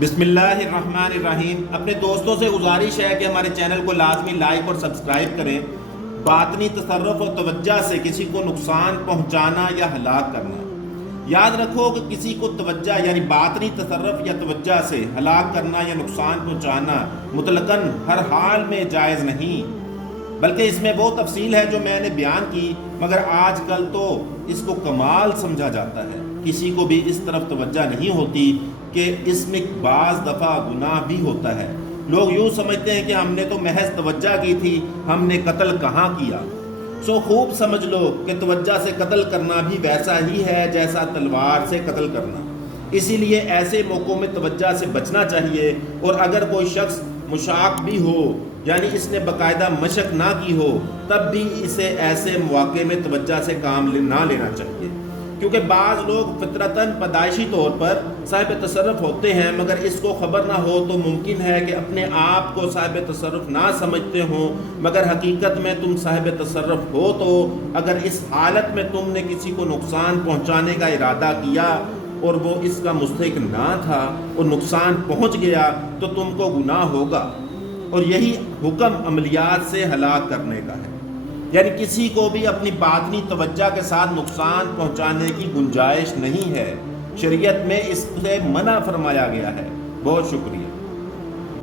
بسم اللہ الرحمن الرحیم۔ اپنے دوستوں سے گزارش ہے کہ ہمارے چینل کو لازمی لائک اور سبسکرائب کریں۔ باطنی تصرف اور توجہ سے کسی کو نقصان پہنچانا یا ہلاک کرنا۔ یاد رکھو کہ کسی کو توجہ یعنی باطنی تصرف یا توجہ سے ہلاک کرنا یا نقصان پہنچانا مطلقاً ہر حال میں جائز نہیں، بلکہ اس میں وہ تفصیل ہے جو میں نے بیان کی، مگر آج کل تو اس کو کمال سمجھا جاتا ہے۔ کسی کو بھی اس طرف توجہ نہیں ہوتی کہ اس میں بعض دفعہ گناہ بھی ہوتا ہے۔ لوگ یوں سمجھتے ہیں کہ ہم نے تو محض توجہ کی تھی، ہم نے قتل کہاں کیا۔ سو خوب سمجھ لو کہ توجہ سے قتل کرنا بھی ویسا ہی ہے جیسا تلوار سے قتل کرنا۔ اسی لیے ایسے موقعوں میں توجہ سے بچنا چاہیے، اور اگر کوئی شخص مشاق بھی ہو یعنی اس نے باقاعدہ مشق نہ کی ہو، تب بھی اسے ایسے مواقع میں توجہ سے کام نہ لینا چاہیے، کیونکہ بعض لوگ فطرتاً پیدائشی طور پر صاحب تصرف ہوتے ہیں، مگر اس کو خبر نہ ہو تو ممکن ہے کہ اپنے آپ کو صاحب تصرف نہ سمجھتے ہوں، مگر حقیقت میں تم صاحب تصرف ہو۔ تو اگر اس حالت میں تم نے کسی کو نقصان پہنچانے کا ارادہ کیا اور وہ اس کا مستحق نہ تھا اور نقصان پہنچ گیا تو تم کو گناہ ہوگا، اور یہی حکم عملیات سے ہلاک کرنے کا ہے، یعنی کسی کو بھی اپنی باطنی توجہ کے ساتھ نقصان پہنچانے کی گنجائش نہیں ہے۔ شریعت میں اس سے منع فرمایا گیا ہے۔ بہت شکریہ۔